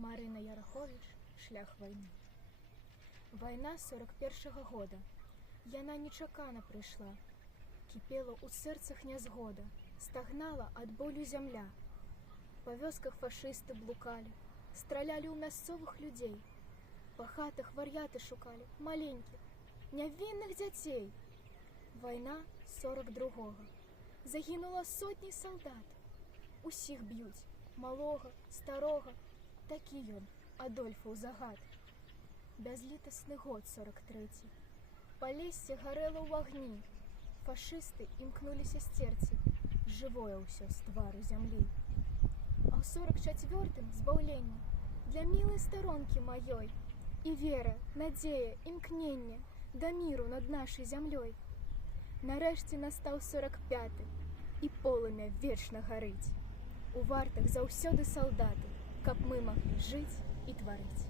Марына Ярахович «Шлях вайны». Вайна 41-го года. Яна нечакана прыйшла. Кіпела ў сэрцах нязгода, стагнала ад болю зямля. Па вёсках фашысты блукалі, стралялі ў мясцовых людзей. Па хатах вар'яты шукалі, маленькіх, нявінных дзяцей. Вайна 42-го. Загінула сотні салдат. Усіх б'юць, малога, старога. Такі ён, Адольфаў загад. Бязлітасны год 43-й. Палессе гарэла ў агні. Фашысты імкнуліся сцерці жывое ўсё з твару зямлі. А ў 44-м збаўленне для мілай старонкі маёй. І вера, надзея, імкненне да міру над нашай зямлёй. Нарэшце настаў 45-й, і полымя вечна гарыць. У вартах заўсёды салдаты, каб мы маглі жыць і тварыць.